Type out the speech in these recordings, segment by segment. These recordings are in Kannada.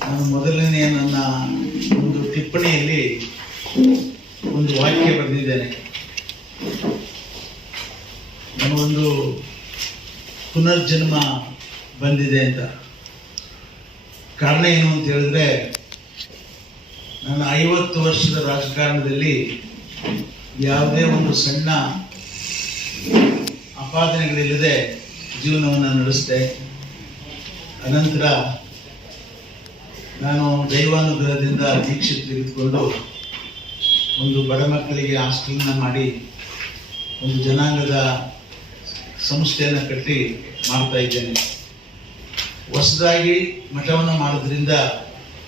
ನಾನು ಮೊದಲನೇ ನನ್ನ ಒಂದು ಟಿಪ್ಪಣಿಯಲ್ಲಿ ಒಂದು ವಾಕ್ಯ ಬರೆದಿದ್ದೇನೆ. ನನಗೊಂದು ಪುನರ್ಜನ್ಮ ಬಂದಿದೆ ಅಂತ. ಕಾರಣ ಏನು ಅಂತ ಹೇಳಿದ್ರೆ, ನನ್ನ ಐವತ್ತು ವರ್ಷದ ರಾಜಕಾರಣದಲ್ಲಿ ಯಾವುದೇ ಒಂದು ಸಣ್ಣ ಆಪಾದನೆಗಳಿಲ್ಲದೆ ಜೀವನವನ್ನು ನಡೆಸಿದೆ. ಅನಂತರ ನಾನು ದೈವಾನುಗ್ರಹದಿಂದ ದೀಕ್ಷೆ ತೆಗೆದುಕೊಂಡು ಒಂದು ಬಡ ಮಕ್ಕಳಿಗೆ ಹಾಸ್ಟೆಲ್ನ ಮಾಡಿ ಒಂದು ಜನಾಂಗದ ಸಂಸ್ಥೆಯನ್ನು ಕಟ್ಟಿ ಮಾಡ್ತಾ ಇದ್ದೇನೆ. ಹೊಸದಾಗಿ ಮಠವನ್ನು ಮಾಡೋದ್ರಿಂದ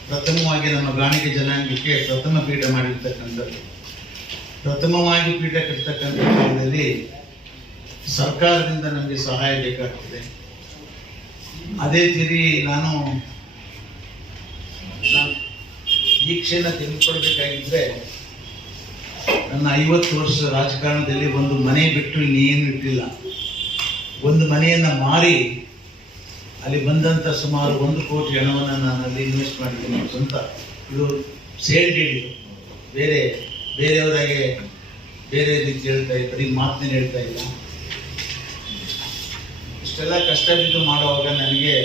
ಪ್ರಥಮವಾಗಿ ನಮ್ಮ ಗಾಣಿಗೆ ಜನಾಂಗಕ್ಕೆ ಪ್ರಥಮ ಪೀಠ ಮಾಡಿರ್ತಕ್ಕಂಥದ್ದು. ಪ್ರಥಮವಾಗಿ ಪೀಠ ಕಟ್ಟತಕ್ಕಂಥ ಕಾಲದಲ್ಲಿ ಸರ್ಕಾರದಿಂದ ನಮಗೆ ಸಹಾಯ ಬೇಕಾಗ್ತದೆ. ಅದೇ ತೀರಿ ನಾನು ನಾನು ದೀಕ್ಷೆಯನ್ನು ತೆಗೆದುಕೊಳ್ಬೇಕಾಗಿದ್ರೆ ನನ್ನ ಐವತ್ತು ವರ್ಷ ರಾಜಕಾರಣದಲ್ಲಿ ಒಂದು ಮನೆ ಬಿಟ್ಟು ಇನ್ನೇನು ಇಟ್ಟಿಲ್ಲ. ಒಂದು ಮನೆಯನ್ನು ಮಾರಿ ಅಲ್ಲಿ ಬಂದಂಥ ಸುಮಾರು ಒಂದು ಕೋಟಿ ಹಣವನ್ನು ನಾನು ಅಲ್ಲಿ ಇನ್ವೆಸ್ಟ್ ಮಾಡಿದ್ದೀನಿ ಸ್ವಂತ. ಇದು ಸೇಲ್ ಇದು. ಬೇರೆ, ಬೇರೆಯವರಾಗೆ ಬೇರೆ ರೀತಿ ಹೇಳ್ತಾ ಇದ್ದಾರೆ ಬರೀ ಮಾತನ್ನೇ ಹೇಳ್ತಾ ಇಲ್ಲ. ಇಷ್ಟೆಲ್ಲ ಕಷ್ಟ ಬಿದ್ದು ಮಾಡುವಾಗ ನನಗೆ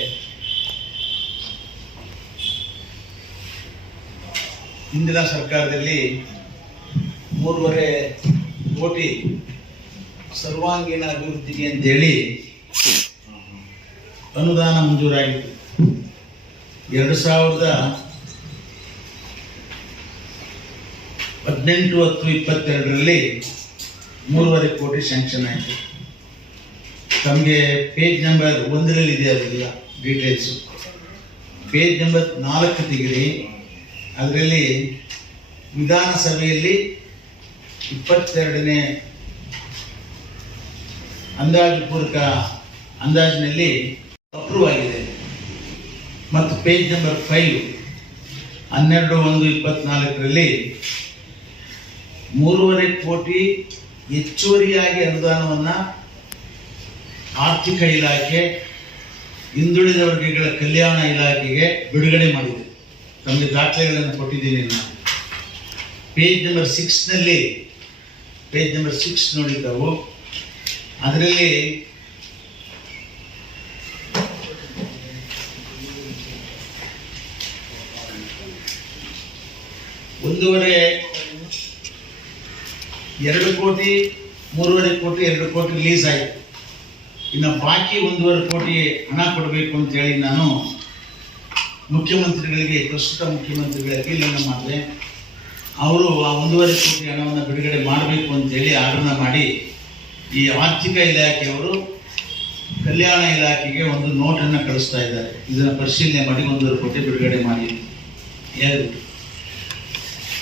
ಹಿಂದಿನ ಸರ್ಕಾರದಲ್ಲಿ ಮೂರುವರೆ ಕೋಟಿ ಸರ್ವಾಂಗೀಣ ಅಭಿವೃದ್ಧಿಗೆ ಅಂತೇಳಿ ಅನುದಾನ ಮಂಜೂರಾಗಿತ್ತು. ಎರಡು ಸಾವಿರದ ಹದಿನೆಂಟು ಹತ್ತು ಇಪ್ಪತ್ತೆರಡರಲ್ಲಿ ಮೂರುವರೆ ಕೋಟಿ ಸ್ಯಾಂಕ್ಷನ್ ಆಯಿತು. ತಮಗೆ ಪೇಜ್ ನಂಬರ್ ಒಂದರಲ್ಲಿ ಇದೆ ಅದೆಲ್ಲ ಡೀಟೇಲ್ಸು ಪೇಜ್ ನಂಬರ್ ನಾಲ್ಕು ತೆಗಿರಿ. ಅದರಲ್ಲಿ ವಿಧಾನಸಭೆಯಲ್ಲಿ ಇಪ್ಪತ್ತೆರಡನೇ ಅಂದಾಜು ಪೂರ್ವಕ ಅಂದಾಜಿನಲ್ಲಿ ಅಪ್ರೂವ್ ಆಗಿದೆ. ಮತ್ತು ಪೇಜ್ ನಂಬರ್ ಫೈವ್ ಹನ್ನೆರಡು ಒಂದು ಇಪ್ಪತ್ನಾಲ್ಕರಲ್ಲಿ ಮೂರುವರೆ ಕೋಟಿ ಹೆಚ್ಚುವರಿಯಾಗಿ ಅನುದಾನವನ್ನು ಆರ್ಥಿಕ ಇಲಾಖೆ, ಹಿಂದುಳಿದ ವರ್ಗಗಳ ಕಲ್ಯಾಣ ಇಲಾಖೆಗೆ ಬಿಡುಗಡೆ ಮಾಡಿದೆ. ತಮಗೆ ದಾಖಲೆಗಳನ್ನು ಕೊಟ್ಟಿದ್ದೀನಿ ನಾನು. ಪೇಜ್ ನಂಬರ್ ಸಿಕ್ಸ್ನಲ್ಲಿ ಪೇಜ್ ನಂಬರ್ ಸಿಕ್ಸ್ ನೋಡಿ ತಾವು ಅದರಲ್ಲಿ ಒಂದೂವರೆ ಎರಡು ಕೋಟಿ, ಮೂರುವರೆ ಕೋಟಿ, ಎರಡು ಕೋಟಿ ರಿಲೀಸ್ ಆಯಿತು. ಇನ್ನು ಬಾಕಿ ಒಂದೂವರೆ ಕೋಟಿ ಹಣ ಕೊಡಬೇಕು ಅಂತೇಳಿ ನಾನು ಮುಖ್ಯಮಂತ್ರಿಗಳಿಗೆ, ಪ್ರಸ್ತುತ ಮುಖ್ಯಮಂತ್ರಿಗಳಿಗೆ ಅಪೀಲನ್ನು ಮಾಡಿದೆ ಅವರು ಆ ಒಂದೂವರೆ ಕೋಟಿ ಹಣವನ್ನು ಬಿಡುಗಡೆ ಮಾಡಬೇಕು ಅಂತೇಳಿ ಆರ್ಡರ್ನ ಮಾಡಿ ಈ ಆರ್ಥಿಕ ಇಲಾಖೆಯವರು ಕಲ್ಯಾಣ ಇಲಾಖೆಗೆ ಒಂದು ನೋಟನ್ನು ಕಳಿಸ್ತಾ ಇದ್ದಾರೆ. ಇದನ್ನು ಪರಿಶೀಲನೆ ಮಾಡಿ ಒಂದೂವರೆ ಕೋಟಿ ಬಿಡುಗಡೆ ಮಾಡಿ ಎರಡು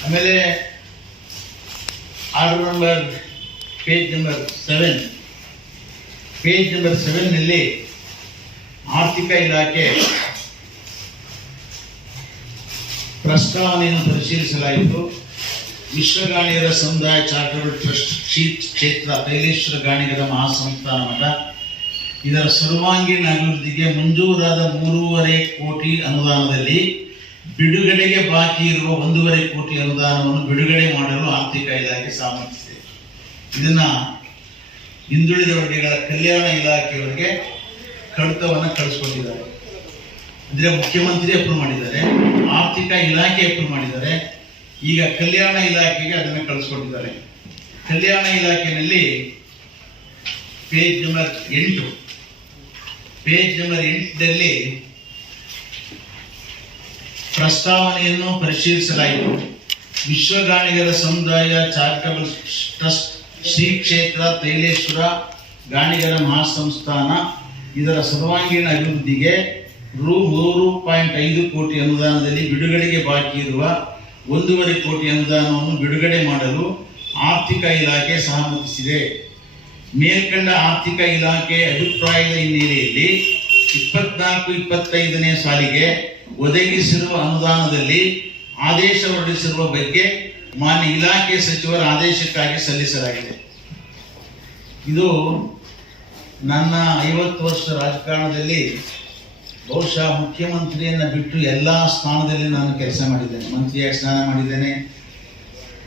ಆಮೇಲೆ order number page number seven. Page number ಸೆವೆನ್ನಲ್ಲಿ ಆರ್ಥಿಕ ಇಲಾಖೆ ಪ್ರಸ್ತಾವನೆಯನ್ನು ಪರಿಶೀಲಿಸಲಾಯಿತು. ವಿಶ್ವಗಾಣಿಗರ ಸಮುದಾಯ ಚಾರಿಟಬಲ್ ಟ್ರಸ್ಟ್ ಕ್ಷೇತ್ರ ತೈಲೇಶ್ವರ ಗಾಣಿಗರ ಮಹಾಸಂಸ್ಥಾನ ಮಠ. ಇದರ ಸರ್ವಾಂಗೀಣ ಅಭಿವೃದ್ಧಿಗೆ ಮಂಜೂರಾದ ಮೂರುವರೆ ಕೋಟಿ ಅನುದಾನದಲ್ಲಿ ಬಿಡುಗಡೆಗೆ ಬಾಕಿ ಇರುವ ಒಂದೂವರೆ ಕೋಟಿ ಅನುದಾನವನ್ನು ಬಿಡುಗಡೆ ಮಾಡಲು ಆರ್ಥಿಕ ಇಲಾಖೆ ಸಾಮರ್ಥಿಸಿದೆ ಇದನ್ನ ಹಿಂದುಳಿದ ವರ್ಗಗಳ ಕಲ್ಯಾಣ ಇಲಾಖೆಯವರಿಗೆ ಕಡಿತವನ್ನು ಕಳಿಸ್ಕೊಟ್ಟಿದ್ದಾರೆ. ಅಂದ್ರೆ ಮುಖ್ಯಮಂತ್ರಿ ಅಪ್ರೂವ್ ಮಾಡಿದ್ದಾರೆ, ಆರ್ಥಿಕ ಇಲಾಖೆ ಅಪ್ರೂವ್ ಮಾಡಿದ್ದಾರೆ. ಈಗ ಕಲ್ಯಾಣ ಇಲಾಖೆಗೆ ಅದನ್ನು ಕಳಿಸ್ಕೊಟ್ಟಿದ್ದಾರೆ. ಕಲ್ಯಾಣ ಇಲಾಖೆಯಲ್ಲಿ ಪೇಜ್ ನಂಬರ್ ಎಂಟು ಪೇಜ್ ನಂಬರ್ ಎಂಟಲ್ಲಿ ಪ್ರಸ್ತಾವನೆಯನ್ನು ಪರಿಶೀಲಿಸಲಾಯಿತು. ವಿಶ್ವಗಾಣಿಗರ ಸಮುದಾಯ, ಚಾರಿಟಬಲ್ ಟ್ರಸ್ಟ್, ಶ್ರೀ ಕ್ಷೇತ್ರ, ತೈಲೇಶ್ವರ, ಗಾಣಿಗರ ಮಹಾಸಂಸ್ಥಾನ ಇದರ ಸರ್ವಾಂಗೀಣ ಅಭಿವೃದ್ಧಿಗೆ ರು ಮೂರು ಪಾಯಿಂಟ್ ಐದು ಕೋಟಿ ಅನುದಾನದಲ್ಲಿ ಬಿಡುಗಡೆಗೆ ಬಾಕಿ ಇರುವ ಒಂದೂವರೆ ಕೋಟಿ ಅನುದಾನವನ್ನು ಬಿಡುಗಡೆ ಮಾಡಲು ಆರ್ಥಿಕ ಇಲಾಖೆ ಸಹಮತಿಸಿದೆ. ಮೇಲ್ಕಂಡ ಆರ್ಥಿಕ ಇಲಾಖೆ ಅಭಿಪ್ರಾಯದ ಹಿನ್ನೆಲೆಯಲ್ಲಿ ಇಪ್ಪತ್ನಾಲ್ಕು, ಇಪ್ಪತ್ತೈದನೇ ಸಾಲಿಗೆ ಒದಗಿಸಿರುವ ಅನುದಾನದಲ್ಲಿ ಆದೇಶ ಹೊರಡಿಸಿರುವ ಬಗ್ಗೆ ಮಾನ್ಯ ಇಲಾಖೆ ಸಚಿವರ ಆದೇಶಕ್ಕಾಗಿ ಸಲ್ಲಿಸಲಾಗಿದೆ. ಇದು ನನ್ನ ಐವತ್ತು ವರ್ಷ ರಾಜಕಾರಣದಲ್ಲಿ ಬಹುಶಃ ಮುಖ್ಯಮಂತ್ರಿಯನ್ನ ಬಿಟ್ಟು ಎಲ್ಲ ಸ್ಥಾನದಲ್ಲಿ ನಾನು ಕೆಲಸ ಮಾಡಿದ್ದೇನೆ. ಮಂತ್ರಿಯಾಗಿ ಸ್ನಾನ ಮಾಡಿದ್ದೇನೆ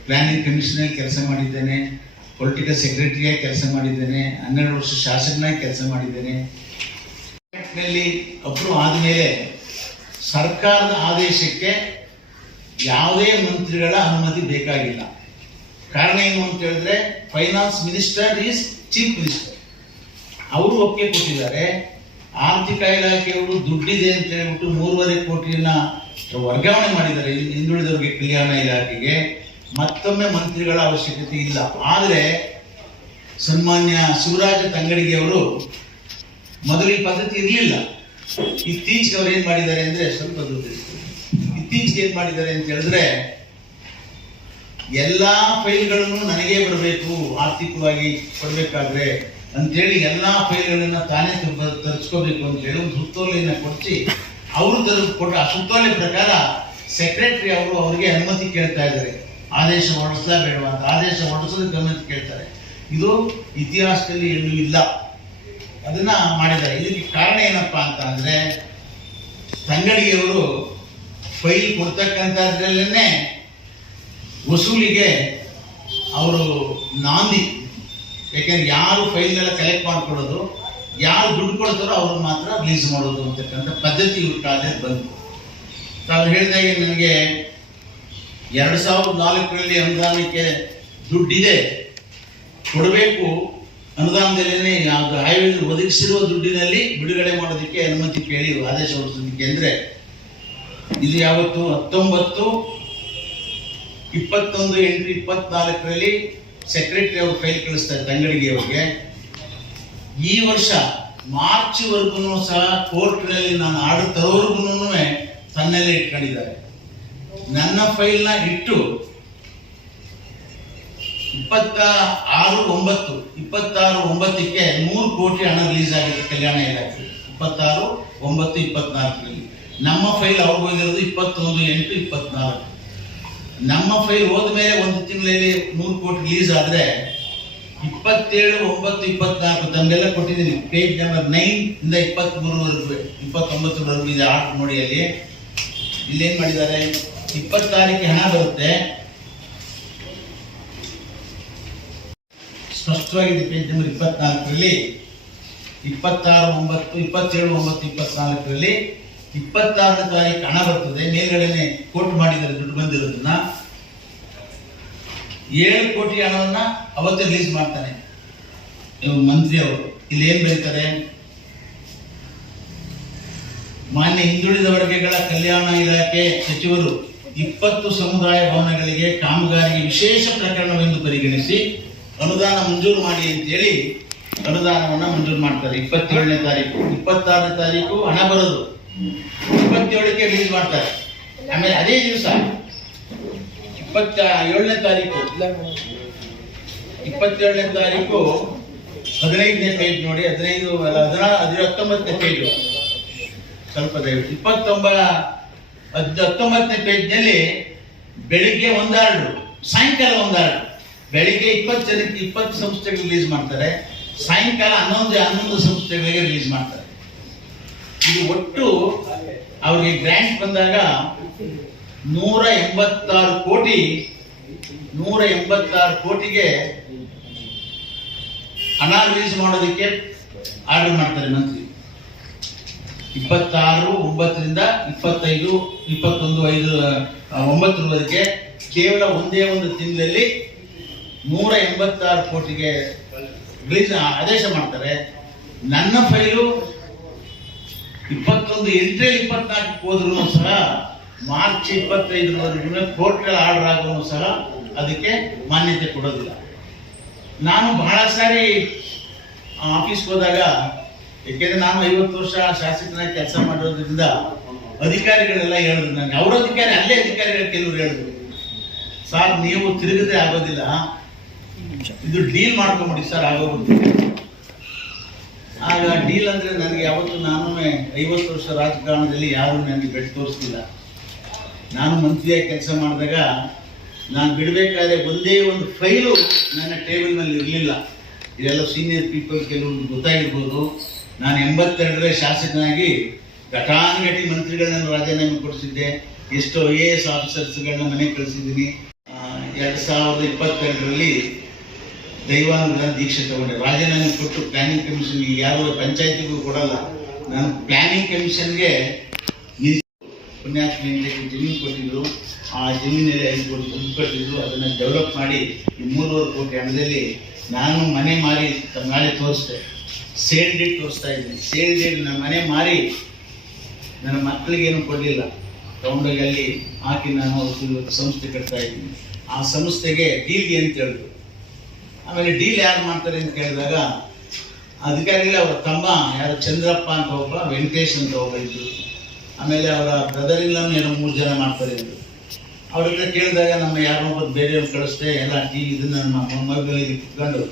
ಪ್ಲಾನಿಂಗ್ ಕಮಿಷನಲ್ಲಿ ಕೆಲಸ ಮಾಡಿದ್ದೇನೆ ಪೊಲಿಟಿಕಲ್ ಸೆಕ್ರೆಟರಿಯಾಗಿ ಕೆಲಸ ಮಾಡಿದ್ದೇನೆ, ಹನ್ನೆರಡು ವರ್ಷ ಶಾಸಕನಾಗಿ ಕೆಲಸ ಮಾಡಿದ್ದೇನೆ. ಅಪ್ರೂವ್ ಆದಮೇಲೆ ಸರ್ಕಾರದ ಆದೇಶಕ್ಕೆ ಯಾವುದೇ ಮಂತ್ರಿಗಳ ಅನುಮತಿ ಬೇಕಾಗಿಲ್ಲ. ಕಾರಣ ಏನು ಅಂತ ಹೇಳಿದ್ರೆ finance minister is chief minister ಅವರು ಒಪ್ಪಿಗೆ ಕೊಟ್ಟಿದ್ದಾರೆ. ಆರ್ಥಿಕ ಇಲಾಖೆಯವರು ದುಡ್ಡಿದೆ ಅಂತ ಹೇಳ್ಬಿಟ್ಟು ಮೂರುವರೆ ಕೋಟಿಯನ್ನ ವರ್ಗಾವಣೆ ಮಾಡಿದ್ದಾರೆ. ಹಿಂದುಳಿದವರಿಗೆ ಕಲ್ಯಾಣ ಇಲಾಖೆಗೆ ಮತ್ತೊಮ್ಮೆ ಮಂತ್ರಿಗಳ ಅವಶ್ಯಕತೆ ಇಲ್ಲ. ಆದರೆ ಸನ್ಮಾನ್ಯ ಶಿವರಾಜ ತಂಗಡಿಗೆ ಅವರು ಮೊದಲು ಈ ಪದ್ಧತಿ ಇರಲಿಲ್ಲ. ಇತ್ತೀಚೆಗೆ ಅವ್ರು ಏನು ಮಾಡಿದ್ದಾರೆ ಅಂದ್ರೆ ಸ್ವಲ್ಪ ದುಡ್ಡು ಇತ್ತೀಚೆಗೆ ಏನು ಮಾಡಿದ್ದಾರೆ ಅಂತ ಹೇಳಿದ್ರೆ ಎಲ್ಲಾ ಫೈಲ್ಗಳನ್ನು ನನಗೆ ಬರಬೇಕು, ಆರ್ಥಿಕವಾಗಿ ಕೊಡ್ಬೇಕಾದ್ರೆ ಅಂತೇಳಿ ಎಲ್ಲಾ ಫೈಲ್ಗಳನ್ನ ತಾನೇ ತರಿಸ್ಕೋಬೇಕು ಅಂತ ಹೇಳಿ ಒಂದು ಸುತ್ತೋಲೆಯನ್ನ ಕೊಡಿಸಿ, ಅವರು ತರಿಸ್ ಕೊಟ್ಟ ಆ ಸುತ್ತೋಲೆ ಪ್ರಕಾರ ಸೆಕ್ರೆಟರಿ ಅವರು ಅವರಿಗೆ ಅನುಮತಿ ಕೇಳ್ತಾ ಇದ್ದಾರೆ. ಆದೇಶ ಹೊರಡಿಸ್ಲಾ ಬೇಡವಾ ಅಂತ. ಆದೇಶ ಹೊರಡಿಸೋದಕ್ಕೆ ಅನುಮತಿ ಕೇಳ್ತಾರೆ. ಇದು ಇತಿಹಾಸದಲ್ಲಿ ಎಲ್ಲೂ ಇಲ್ಲ. ಅದನ್ನ ಮಾಡಿದ್ದಾರೆ. ಇದಕ್ಕೆ ಕಾರಣ ಏನಪ್ಪಾ ಅಂತ ಅಂದ್ರೆ, ತಂಗಡಿಯವರು ಫೈಲ್ ಕೊಡ್ತಕ್ಕಂಥದ್ರಲ್ಲೇ ವಸೂಲಿಗೆ ಅವರು ನಾಂದಿ ಯಾಕೆಂದ್ರೆ ಯಾರು ಫೈಲ್ನೆಲ್ಲ ಕಲೆಕ್ಟ್ ಮಾಡ್ಕೊಳ್ಳೋದು, ಯಾರು ದುಡ್ಡು ಕೊಡ್ತಾರೋ ಅವ್ರನ್ನ ಮಾತ್ರ ರಿಲೀಸ್ ಮಾಡೋದು ಅಂತಕ್ಕಂಥ ಪದ್ಧತಿ ಕಾಲದಲ್ಲಿ ಬಂತು. ತಾವು ಹೇಳಿದಾಗೆ ನನಗೆ ಎರಡು ಸಾವಿರದ ನಾಲ್ಕರಲ್ಲಿ ಅನುದಾನಕ್ಕೆ ದುಡ್ಡಿದೆ. ಕೊಡಬೇಕು ಅನುದಾನದಲ್ಲೇ ಯಾವ ಆಯೋಗ ಒದಗಿಸಿರುವ ದುಡ್ಡಿನಲ್ಲಿ ಬಿಡುಗಡೆ ಮಾಡೋದಕ್ಕೆ ಅನುಮತಿ ಕೇಳಿ ಆದೇಶ ಹೊರಡಿಸೋದಕ್ಕೆ ಅಂದರೆ ಇದು ಯಾವತ್ತು ಹತ್ತೊಂಬತ್ತು, ಇಪ್ಪತ್ತೊಂದು ಎಂಟು ಇಪ್ಪತ್ನಾಲ್ಕರಲ್ಲಿ ಸೆಕ್ರೆಟರಿ ಅವರು ಫೈಲ್ ಕಳಿಸ್ತಾರೆ ತಂಗಡಿಗೆ ಅವ್ರಿಗೆ ಈ ವರ್ಷ ಮಾರ್ಚ್ ವರ್ಗು ಸಹ ಕೋರ್ಟ್ನಲ್ಲಿ ನಾನು ಆರ್ಡರ್ ತರೋವರೆಗೂ ತನ್ನಲ್ಲೇ ಇಟ್ಕೊಂಡಿದ್ದಾರೆ. ನನ್ನ ಫೈಲ್ನ ಇಟ್ಟು ಇಪ್ಪತ್ತ ಆರು ಒಂಬತ್ತು, ಇಪ್ಪತ್ತಾರು ಒಂಬತ್ತಕ್ಕೆ ನೂರು ಕೋಟಿ ಹಣ ರಿಲೀಸ್ ಆಗಿದೆ ಕಲ್ಯಾಣ ಇಲಾಖೆ. ಇಪ್ಪತ್ತಾರು, ಒಂಬತ್ತು, ಇಪ್ಪತ್ನಾಲ್ಕರಲ್ಲಿ. ನಮ್ಮ ಫೈಲ್ ಅವ್ರಿಗೆ ಹೋಗಿರೋದು ಇಪ್ಪತ್ತೊಂದು, ಎಂಟು, ಇಪ್ಪತ್ನಾಲ್ಕು. ನಮ್ಮ ಫೈಲ್ ಹೋದ್ಮೇಲೆ ಒಂದು ತಿಂಗಳಲ್ಲಿ ನೂರು ಕೋಟಿ ರಿಲೀಸ್ ಆದ್ರೆ ಇಪ್ಪತ್ತೇಳು, ಒಂಬತ್ತು, ಇಪ್ಪತ್ನಾಲ್ಕು ತಂಗೆಲ್ಲ ಕೊಟ್ಟಿದ್ದೀನಿ. ಪೇಜ್ ನಂಬರ್ ನೈನ್ ಇಂದ ಇಪ್ಪತ್ಮೂರವರೆಗೂ ಇಪ್ಪತ್ತೊಂಬತ್ತರವರೆಗೂ ಇದೆ ಆರ್ಟ್ ನೋಡಿ ಇಲ್ಲೇನ್ ಮಾಡಿದ್ದಾರೆ? ಇಪ್ಪತ್ತಾರಕ್ಕೆ ಹಣ ಬರುತ್ತೆ. ಸ್ಪಷ್ಟವಾಗಿದೆ ಪೇಜ್ ನಂಬರ್ ಇಪ್ಪತ್ನಾಲ್ಕರಲ್ಲಿ. ಇಪ್ಪತ್ತಾರು, ಒಂಬತ್ತು, ಇಪ್ಪತ್ತೇಳು, ಒಂಬತ್ತು, ಇಪ್ಪತ್ನಾಲ್ಕರಲ್ಲಿ ಇಪ್ಪತ್ತಾರನೇ ತಾರೀಕು ಹಣ ಬರ್ತದೆ, ಮೇಲ್ಗಡೆನೆ ಕೋಟ್ ಮಾಡಿದರೆ ದುಡ್ಡು ಬಂದಿರೋದನ್ನ. ಏಳು ಕೋಟಿ ಹಣವನ್ನ ಅವತ್ತು ರಿಲೀಸ್ ಮಾಡ್ತಾನೆ. ಮಂತ್ರಿ ಅವರು. ಇಲ್ಲಿ ಏನ್ ಬರೀತಾರೆ? ಮಾನ್ಯ ಹಿಂದುಳಿದ ವರ್ಗಗಳ ಕಲ್ಯಾಣ ಇಲಾಖೆ ಸಚಿವರು ಇಪ್ಪತ್ತು ಸಮುದಾಯ ಭವನಗಳಿಗೆ ಕಾಮಗಾರಿಗೆ ವಿಶೇಷ ಪ್ರಕರಣವೆಂದು ಪರಿಗಣಿಸಿ ಅನುದಾನ ಮಂಜೂರು ಮಾಡಿ ಅಂತೇಳಿ ಅನುದಾನವನ್ನ ಮಂಜೂರು ಮಾಡ್ತಾರೆ. ಇಪ್ಪತ್ತೇಳನೇ ತಾರೀಕು. ಇಪ್ಪತ್ತಾರನೇ ತಾರೀಕು ಹಣ ಬರೋದು. ಇಪ್ಪತ್ತೇಳಕ್ಕೆ ರಿಲೀಸ್ ಮಾಡ್ತಾರೆ. ಆಮೇಲೆ ಅದೇ ದಿವಸ, ಇಪ್ಪತ್ತ ಏಳನೇ ತಾರೀಕು, ಇಪ್ಪತ್ತೇಳನೇ ತಾರೀಕು ಹದಿನೈದನೇ ಪೇಜ್ ನೋಡಿ, ಹದಿನೈದು ಹದಿನ ಹತ್ತೊಂಬತ್ತನೇ ಪೇಜು ಸ್ವಲ್ಪ ದಯವಿಟ್ಟು, ಇಪ್ಪತ್ತೊಂಬ ಹದ್- ಹತ್ತೊಂಬತ್ತನೇ ಪೇಜ್ನಲ್ಲಿ ಬೆಳಿಗ್ಗೆ ಒಂದಾರ್ಡು, ಸಾಯಂಕಾಲ ಒಂದಾರ್ಡು, ಬೆಳಿಗ್ಗೆ ಇಪ್ಪತ್ತು ಜನಕ್ಕೆ ಇಪ್ಪತ್ತು ಸಂಸ್ಥೆಗಳು ರಿಲೀಸ್ ಮಾಡ್ತಾರೆ, ಸಾಯಂಕಾಲ ಹನ್ನೊಂದು ಹನ್ನೊಂದು ಸಂಸ್ಥೆಗಳಿಗೆ ರಿಲೀಸ್ ಮಾಡ್ತಾರೆ. ಇದು ಒಟ್ಟು ಅವ್ರಿಗೆ ಗ್ರ್ಯಾಂಟ್ ಬಂದಾಗ ನೂರ ಎಂಬತ್ತಾರು ಕೋಟಿ ನೂರ ಎಂಬತ್ತಾರು ಕೋಟಿಗೆ ಹಣ ರಿಲೀಸ್ ಮಾಡೋದಕ್ಕೆ ಆರ್ಡರ್ ಮಾಡ್ತಾರೆ ಮಂತ್ರಿ. ಇಪ್ಪತ್ತಾರು, ಒಂಬತ್ತರಿಂದ ಇಪ್ಪತ್ತೈದು, ಇಪ್ಪತ್ತೊಂದು, ಐದು ಒಂಬತ್ತರವರೆಗೆ ಕೇವಲ ಒಂದೇ ಒಂದು ತಿಂಗಳಲ್ಲಿ ನೂರ ಎಂಬತ್ತಾರು ಕೋಟಿಗೆ ರಿಲೀಸ್ ಆದೇಶ ಮಾಡ್ತಾರೆ. ನನ್ನ ಫೈಲು ಇಪ್ಪತ್ತೊಂದು ಎಂಟರಲ್ಲಿ ಇಪ್ಪತ್ನಾಲ್ಕು ಹೋದ್ರು ಸಹ ಮಾರ್ಚ್ ಇಪ್ಪತ್ತೈದರವರೆಗೂ ಕೋರ್ಟ್ಗಳ ಆರ್ಡರ್ ಆದ್ರೂ ಸಹ ಅದಕ್ಕೆ ಮಾನ್ಯತೆ ಕೊಡೋದಿಲ್ಲ. ನಾನು ಬಹಳ ಸಾರಿ ಆಫೀಸ್ಗೆ ಹೋದಾಗ ಯಾಕೆಂದ್ರೆ ನಾನು ಐವತ್ತು ವರ್ಷ ಶಾಸಕನಾಗಿ ಕೆಲಸ ಮಾಡೋದ್ರಿಂದ ಅಧಿಕಾರಿಗಳೆಲ್ಲ ಹೇಳಿದ್ರು ನನಗೆ. ಅವ್ರ ಅಧಿಕಾರಿ, ಅಲ್ಲೇ ಅಧಿಕಾರಿಗಳು ಕೆಲವರು ಹೇಳಿದ್ರು. ಸರ್, ನೀವು ತಿರುಗದೆ ಆಗೋದಿಲ್ಲ. ಇದು ಡೀಲ್ ಮಾಡ್ಕೊಂಬಿಡಿ, ಸರ್ ಆಗೋಗುತ್ತೆ ಆಗ ಡೀಲ್ ಅಂದ್ರೆ ನನಗೆ ಯಾವತ್ತೂ ನಾನು ಐವತ್ತು ವರ್ಷ ರಾಜಕಾರಣದಲ್ಲಿ ಯಾರು ನನಗೆ ಬೆಟ್ಟು ತೋರಿಸ್ತಿಲ್ಲ ನಾನು ಮಂತ್ರಿಯಾಗಿ ಕೆಲಸ ಮಾಡಿದಾಗ ನಾನು ಬಿಡಬೇಕಾದ್ರೆ ಒಂದೇ ಒಂದು ಫೈಲು ನನ್ನ ಟೇಬಲ್ನಲ್ಲಿ ಇರಲಿಲ್ಲ. ಇದೆಲ್ಲ ಸೀನಿಯರ್ ಪೀಪಲ್ ಕೆಲವರು ಗೊತ್ತಾಗಿರ್ಬೋದು. ನಾನು ಎಂಬತ್ತೆರಡರೇ ಶಾಸಕನಾಗಿ ಘಟಾನುಘಟಿ ಮಂತ್ರಿಗಳನ್ನ ರಾಜೀನಾಮೆ ಕೊಡಿಸಿದ್ದೆ. ಎಷ್ಟೋ ಐ ಎ ಎಸ್ ಆಫೀಸರ್ಸ್ಗಳನ್ನ ಮನೆ ಕಳಿಸಿದ್ದೀನಿ. ಎರಡು ಸಾವಿರದ ಇಪ್ಪತ್ತೆರಡರಲ್ಲಿ ದೈವಾನುಗ್ರಹ ದೀಕ್ಷೆ ತಗೊಂಡೆ. ರಾಜೀನಾಮೆ ಕೊಟ್ಟು ಪ್ಲಾನಿಂಗ್ ಕಮಿಷನ್ ಯಾರು ಪಂಚಾಯತಿಗೂ ಕೊಡಲ್ಲ. ನಾನು ಪ್ಲಾನಿಂಗ್ ಕಮಿಷನ್ಗೆ ಪುಣ್ಯಾತ್ಮೆಯಿಂದ ಜಮೀನು ಕೊಟ್ಟಿದ್ರು. ಆ ಜಮೀನಲ್ಲಿ ಐದು ಕೋಟಿ ದುಡ್ಡು ಕಟ್ಟಿದ್ರು. ಅದನ್ನು ಡೆವಲಪ್ ಮಾಡಿ ಈ ಮೂರುವರೆ ಕೋಟಿ ಹಣದಲ್ಲಿ ನಾನು ಮನೆ ಮಾರಿ ನಾಳೆ ತೋರಿಸ್ದೆ ಸೇಲ್ ಡೇಟ್ ತೋರಿಸ್ತಾ ಇದ್ದೀನಿ. ಸೇಲ್ ಡೇಟ್ ನನ್ನ ಮನೆ ಮಾರಿ ನನ್ನ ಮಕ್ಕಳಿಗೇನು ಕೊಡಲಿಲ್ಲ. ತಗೊಂಡೋಗಿ ಅಲ್ಲಿ ಹಾಕಿ ನಾನು ಸಂಸ್ಥೆ ಕಟ್ತಾ ಇದ್ದೀನಿ. ಆ ಸಂಸ್ಥೆಗೆ ಡೀಲ್ಗೆ ಅಂತ ಹೇಳಿದ್ರು. ಆಮೇಲೆ ಡೀಲ್ ಯಾರು ಮಾಡ್ತಾರೆ ಅಂತ ಕೇಳಿದಾಗ ಅಧಿಕಾರಿಗಳೇ ಅವರ ತಮ್ಮ, ಯಾರು ಚಂದ್ರಪ್ಪ ಅಂತ ಒಬ್ಬ, ವೆಂಕಟೇಶ್ ಅಂತ ಒಬ್ಬ ಇದ್ರು. ಆಮೇಲೆ ಅವರ ಬ್ರದರ್ ಇಲ್ಲ ಏನೋ ಮೂರು ಜನ ಮಾಡ್ತಾರೆ ಅಂದ್ರು ಅವ್ರ ಕೇಳಿದಾಗ ನಮ್ಮ ಯಾರೊಬ್ಬ ಒಬ್ಬ ಬೇರೆಯವ್ರು ಕಳಿಸ್ದೆ, ಎಲ್ಲ ಟೀ ಇದನ್ನ ನಮ್ಮ ಕುತ್ಕೊಂಡು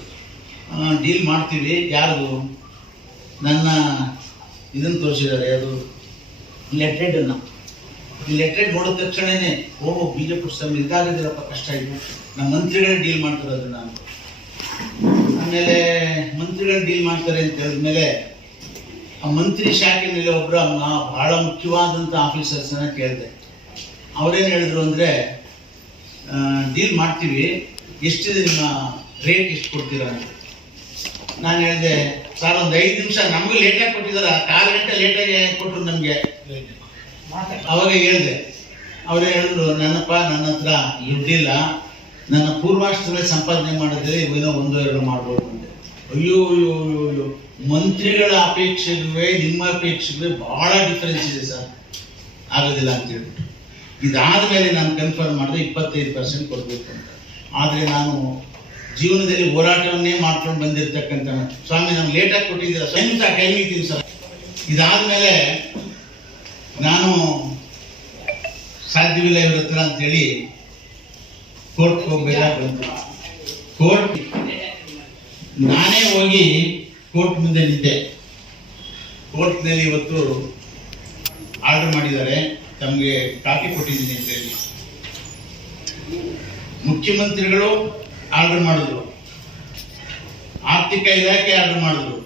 ಡೀಲ್ ಮಾಡ್ತೀವಿ ಯಾರು ನನ್ನ ಇದನ್ನು ತೋರಿಸಿದ್ದಾರೆ ಅದು ಲೆಟ್ರೆಡನ್ನು ಈ ಲೆಟ್ರೆಡ್ ನೋಡಿದ ತಕ್ಷಣನೇ ಓ ಬಿ ಜೆ ಪಿ ಇದಾಗಿದ್ದೀರಪ್ಪ ಕಷ್ಟ ಇದು. ನಮ್ಮ ಮಂತ್ರಿಗಳೇ ಡೀಲ್ ಮಾಡ್ತಾರೆ ಅದನ್ನ. ಆಮೇಲೆ ಮಂತ್ರಿಗಳು ಡೀಲ್ ಮಾಡ್ತಾರೆ ಅಂತ ಹೇಳಿದ್ಮೇಲೆ ಆ ಮಂತ್ರಿ ಶಾಖೆನಲ್ಲಿ ಒಬ್ರು ಬಹಳ ಮುಖ್ಯವಾದಂಥ ಆಫೀಸರ್ಸನ್ನ ಕೇಳಿದೆ. ಅವ್ರೇನು ಹೇಳಿದ್ರು ಅಂದರೆ ಡೀಲ್ ಮಾಡ್ತೀವಿ ಎಷ್ಟಿದೆ ನಿಮ್ಮ ರೇಟ್ ಎಷ್ಟು ಕೊಡ್ತೀರಾ ಅಂತ. ನಾನು ಹೇಳಿದೆ ಸರ್ ಒಂದು ಐದು ನಿಮಿಷ ನಮಗೂ ಲೇಟಾಗಿ ಕೊಟ್ಟಿದ್ದಾರೆ ಕಾಲು ಗಂಟೆ ಲೇಟಾಗಿ ಕೊಟ್ಟರು ನಮಗೆ. ಅವಾಗ ಹೇಳಿದೆ ಅವ್ರು ಹೇಳಿದ್ರು ನನ್ನಪ್ಪ ನನ್ನ ಹತ್ರ ದುಡ್ಡಿಲ್ಲ ನನ್ನ ಪೂರ್ವಾಷ್ಟದಲ್ಲಿ ಸಂಪಾದನೆ ಮಾಡಿದ್ರೆ ಇವೇನೋ ಒಂದು ಎರಡು ಮಾಡ್ಬೋದು ಅಂದೆ ಅಯ್ಯೋ ಅಯ್ಯೋ ಅಯ್ಯೋ ಅಯ್ಯೋ. ಮಂತ್ರಿಗಳ ಅಪೇಕ್ಷೆಗೂ ನಿಮ್ಮ ಅಪೇಕ್ಷೆಗೂ ಬಹಳ ಡಿಫರೆನ್ಸ್ ಇದೆ ಸರ್. ಆಗೋದಿಲ್ಲ ಅಂತ ಹೇಳ್ಬಿಟ್ಟು. ಇದಾದ ಮೇಲೆ ನಾನು ಕನ್ಫರ್ಮ್ ಮಾಡಿದ್ರೆ ಇಪ್ಪತ್ತೈದು ಪರ್ಸೆಂಟ್ ಕೊಡಬೇಕು ಅಂತ. ಆದರೆ ನಾನು ಜೀವನದಲ್ಲಿ ಹೋರಾಟವನ್ನೇ ಮಾಡ್ಕೊಂಡು ಬಂದಿರತಕ್ಕಂಥ ಸ್ವಾಮಿ ನಾನು ಲೇಟಾಗಿ ಕೊಟ್ಟಿದ್ದೀರಾ? ಸ್ವಂತ ಟೈಮ್ ಸರ್. ಇದಾದ್ಮೇಲೆ ನಾನು ಸಾಧ್ಯವಿಲ್ಲ ಇವ್ರ ಹತ್ರ ಅಂತೇಳಿ ಕೋರ್ಟ್ ಹೋಗ್ಬೇಕಂತ ಬಂತು ಕೋರ್ಟ್ ನಾನೇ ಹೋಗಿ ಕೋರ್ಟ್ ಮುಂದೆ ನಿಂತೆ. ಕೋರ್ಟ್ನಲ್ಲಿ ಇವತ್ತು ಆರ್ಡರ್ ಮಾಡಿದ್ದಾರೆ. ತಮಗೆ ಕಾಪಿ ಕೊಟ್ಟಿದ್ದೀನಿ ಅಂತ ಹೇಳಿ. ಮುಖ್ಯಮಂತ್ರಿಗಳು ಆರ್ಡರ್ ಮಾಡಿದ್ರು. ಆರ್ಥಿಕ ಇಲಾಖೆ ಆರ್ಡರ್ ಮಾಡಿದ್ರು.